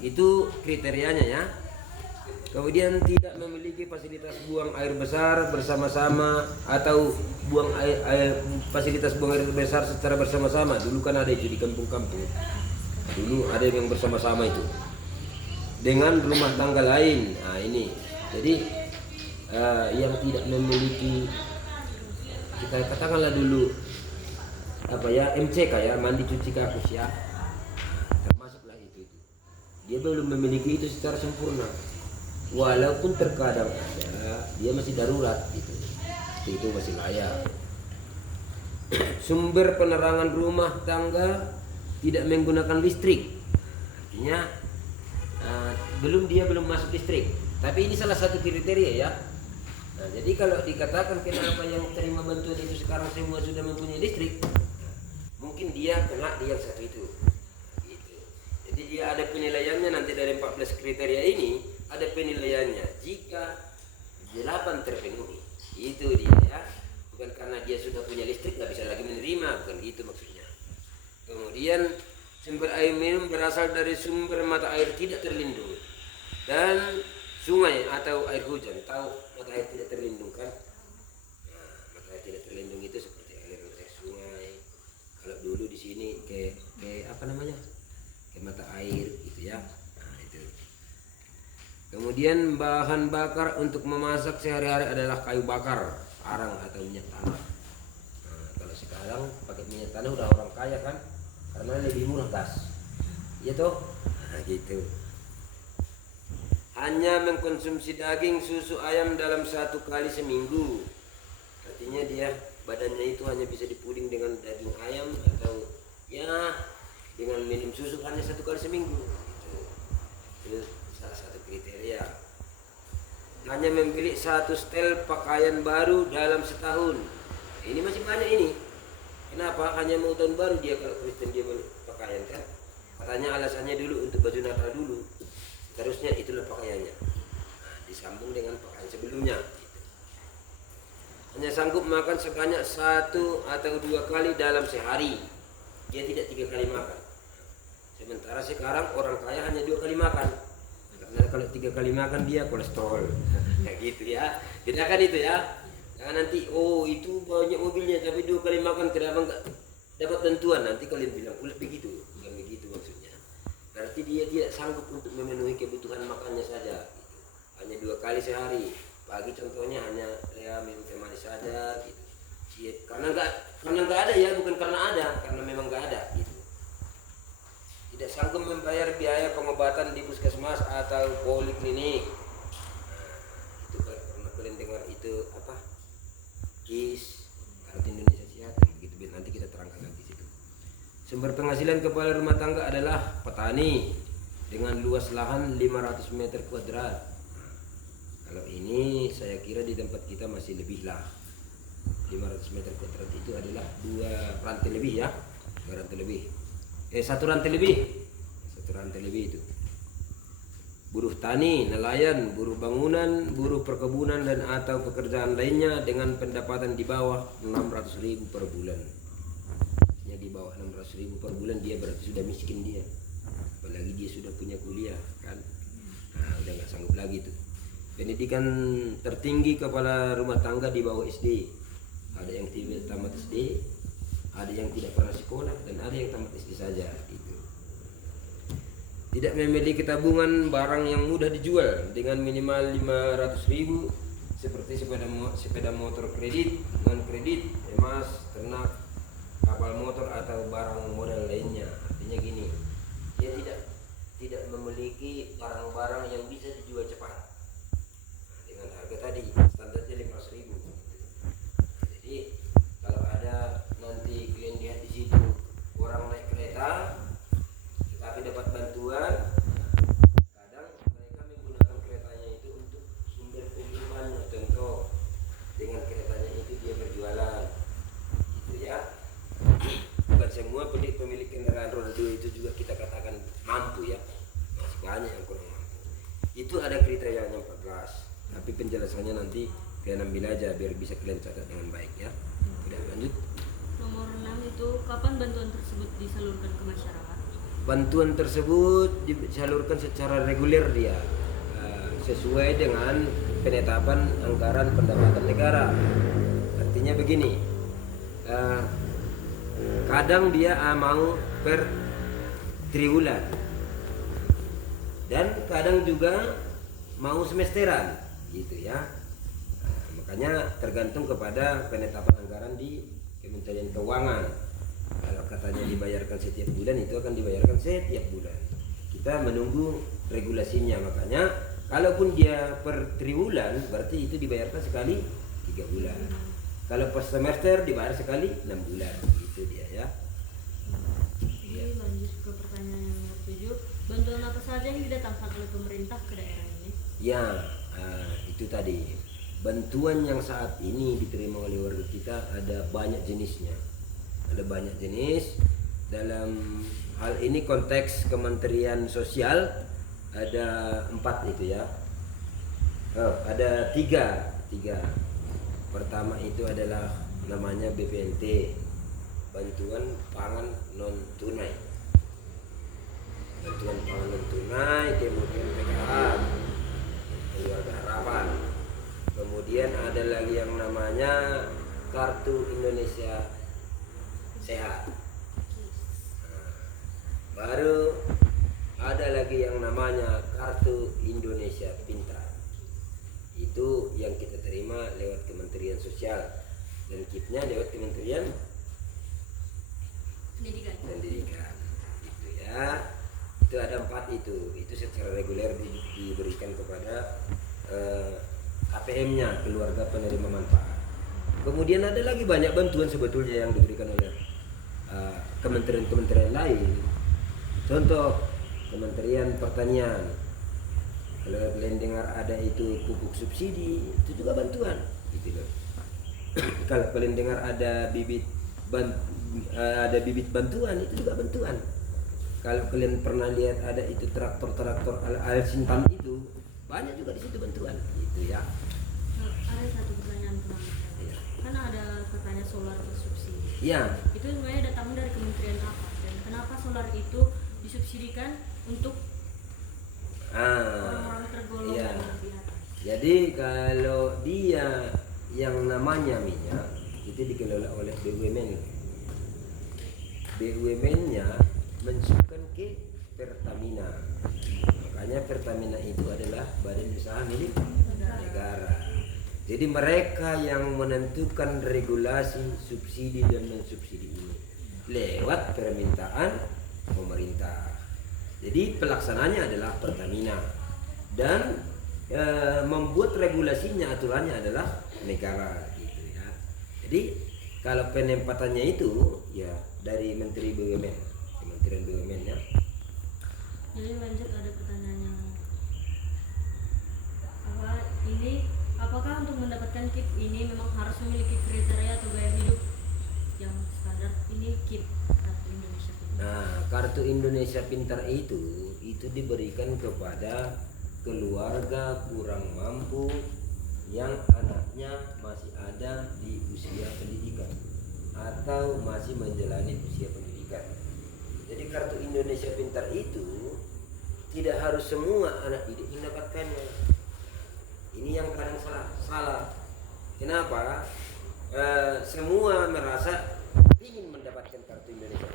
Itu kriterianya ya. Kemudian tidak memiliki fasilitas buang air besar bersama-sama atau buang fasilitas buang air besar secara bersama-sama. Dulu kan ada itu di kampung-kampung. Dulu ada yang bersama-sama itu dengan rumah tangga lain. Nah ini, jadi yang tidak memiliki, kita katakanlah dulu apa ya, MCK ya, mandi cuci kakus ya, termasuklah itu. Dia belum memiliki itu secara sempurna. Walaupun terkadang ada, dia masih darurat gitu. Itu masih layak. Sumber penerangan rumah tangga tidak menggunakan listrik. Artinya dia belum masuk listrik. Tapi ini salah satu kriteria ya. Nah, jadi kalau dikatakan kenapa yang terima bantuan itu sekarang semua sudah mempunyai listrik, mungkin dia kena di yang satu itu. Gitu. Jadi dia ada penilaiannya nanti dari 14 kriteria ini. Ada penilaiannya jika 8 terpenuhi, itu dia ya, bukan karena dia sudah punya listrik nggak bisa lagi menerima, bukan gitu maksudnya. Kemudian sumber air minum berasal dari sumber mata air tidak terlindung dan sungai atau air hujan. Tahu mata air tidak terlindung kan? Nah, mata air tidak terlindung itu seperti air sungai. Kalau dulu di sini ke apa namanya, ke mata air gitu ya. Kemudian bahan bakar untuk memasak sehari-hari adalah kayu bakar, arang atau minyak tanah. Nah, kalau sekarang pakai minyak tanah udah orang kaya kan, karena lebih murah gas. Iya toh? Nah, gitu. Hanya mengkonsumsi daging, susu, ayam dalam 1 kali seminggu. Artinya dia badannya itu hanya bisa dipuding dengan daging ayam atau ya dengan minum susu hanya 1 kali seminggu. Itu salah satu kriteria. Hanya membeli 1 setel pakaian baru dalam setahun. Ini masih banyak ini. Kenapa? Hanya mau tahun baru dia, kalau Kristen dia pakaian kan. Katanya alasannya dulu untuk baju Natal dulu. Terusnya itulah pakaiannya. Nah, disambung dengan pakaian sebelumnya. Hanya sanggup makan sebanyak 1 atau 2 kali dalam sehari. Dia tidak 3 kali makan. Sementara sekarang orang kaya hanya 2 kali makan. Karena kalau 3 kali makan dia kolesterol. Kayak gitu ya. Bedakan itu ya. Jangan nanti itu banyak mobilnya tapi 2 kali makan kenapa enggak dapat tentuan, nanti kalian bilang begitu. Bukan begitu maksudnya. Berarti dia tidak sanggup untuk memenuhi kebutuhan makannya saja gitu. Hanya 2 kali sehari. Pagi contohnya hanya ya minum teh manis saja gitu. Karena enggak ada ya, bukan karena ada, karena memang enggak ada gitu. Tidak sanggup membayar biaya pengobatan di puskesmas atau poliklinik. Nah, itu pernah kalian dengar itu apa? KIS, Kartu Indonesia Sehat, gitu. Nanti kita terangkan lagi situ. Sumber penghasilan kepala rumah tangga adalah petani dengan luas lahan 500 meter kuadrat. Kalau ini saya kira di tempat kita masih lebih lah. 500 meter kuadrat itu adalah 2 rantai lebih ya, 2 rantai lebih. 1 rantai lebih. 1 rantai lebih itu. Buruh tani, nelayan, buruh bangunan, buruh perkebunan dan atau pekerjaan lainnya dengan pendapatan di bawah 600.000 per bulan. Artinya di bawah 600.000 per bulan dia berarti sudah miskin dia. Apalagi dia sudah punya kuliah kan. Nah, udah nggak sanggup lagi tuh. Pendidikan tertinggi kepala rumah tangga di bawah SD. Ada yang tidak tamat SD, ada yang tidak pernah sekolah, dan ada yang tamat SD saja gitu. Tidak memiliki tabungan barang yang mudah dijual dengan minimal 500.000 seperti sepeda motor kredit, non kredit, emas, ternak, kapal motor atau barang modal lainnya. Artinya gini, dia tidak memiliki barang-barang yang bisa dijual cepat. Nah, dengan harga tadi standarnya 500.000. Jadi kalau ada nanti kalian lihat di situ orang naik kereta tetapi dapat bantuan, kadang mereka menggunakan keretanya itu untuk sumber pengirimannya. Contoh, dengan keretanya itu dia berjualan gitu ya. Bukan semua pemilik kendaraan roda 2 itu juga kita katakan mampu ya, masih banyak yang kurang mampu. Itu ada kriterianya 14, tapi penjelasannya nanti kalian ambil aja biar bisa kalian catat dengan baik ya. Udah lanjut. Nomor 6 itu kapan bantuan tersebut disalurkan ke masyarakat? bantuan tersebut disalurkan secara reguler dia sesuai dengan penetapan anggaran pendapatan negara. Artinya begini, kadang dia mau per triwulan dan kadang juga mau semesteran gitu ya. Makanya tergantung kepada penetapan anggaran di Kementerian Keuangan. Kalau katanya dibayarkan setiap bulan, itu akan dibayarkan setiap bulan. Kita menunggu regulasinya. Makanya kalaupun dia per triwulan, berarti itu dibayarkan sekali 3 bulan. Kalau per semester dibayar sekali 6 bulan. Itu dia ya. Ini lanjut ke pertanyaan yang nomor 7. Bantuan apa saja yang didatangkan oleh pemerintah ke daerah ini? Ya, itu tadi. Bantuan yang saat ini diterima oleh warga kita ada banyak jenisnya. Ada banyak jenis. Dalam hal ini konteks Kementerian Sosial ada 4 itu ya. Ada tiga. Pertama itu adalah namanya BPNT, bantuan pangan non tunai. Bantuan pangan non tunai, kemudian PKH, keluarga harapan. Kemudian ada lagi yang namanya Kartu Indonesia Sehat. Baru ada lagi yang namanya Kartu Indonesia Pintar. Itu yang kita terima lewat Kementerian Sosial, dan KIP-nya lewat Kementerian Pendidikan. Itu ya. Itu ada 4 itu secara reguler diberikan kepada KPM-nya, keluarga penerima manfaat. Kemudian ada lagi banyak bantuan sebetulnya yang diberikan oleh kementerian-kementerian lain. Contoh Kementerian Pertanian, kalau kalian dengar ada itu pupuk subsidi, itu juga bantuan gitu loh. Kalau kalian dengar ada bibit bantuan, itu juga bantuan. Kalau kalian pernah lihat ada itu traktor al sintan, itu banyak juga di situ bantuan gitu ya. Ada satu pertanyaan penambahan. Kan ada katanya solar bersubsidi. Ya. Itu sebenarnya datang dari kementerian apa? Dan kenapa solar itu disubsidikan untuk orang-orang tergolong ya. yang lebih atas? Jadi kalau dia yang namanya minyak itu dikelola oleh BUMN. BUMN-nya mensuplai ke Pertamina. Makanya Pertamina itu adalah badan usaha milik negara. Jadi mereka yang menentukan regulasi subsidi dan non-subsidi ini lewat permintaan pemerintah. Jadi pelaksananya adalah Pertamina, dan membuat regulasinya, aturannya adalah negara gitu ya. Jadi kalau penempatannya itu ya dari Menteri BUMN, Kementerian BUMN ya. Jadi lanjut, ada pertanyaan yang apakah untuk mendapatkan KIP ini memang harus memiliki kriteria atau gaya hidup yang standar? Ini KIP, Kartu Indonesia Pintar. Nah, Kartu Indonesia Pintar itu diberikan kepada keluarga kurang mampu yang anaknya masih ada di usia pendidikan atau masih menjalani usia pendidikan. Jadi Kartu Indonesia Pintar itu tidak harus semua anak didik mendapatkannya. Ini yang kadang salah. Kenapa? Semua merasa ingin mendapatkan Kartu Indonesia Pintar.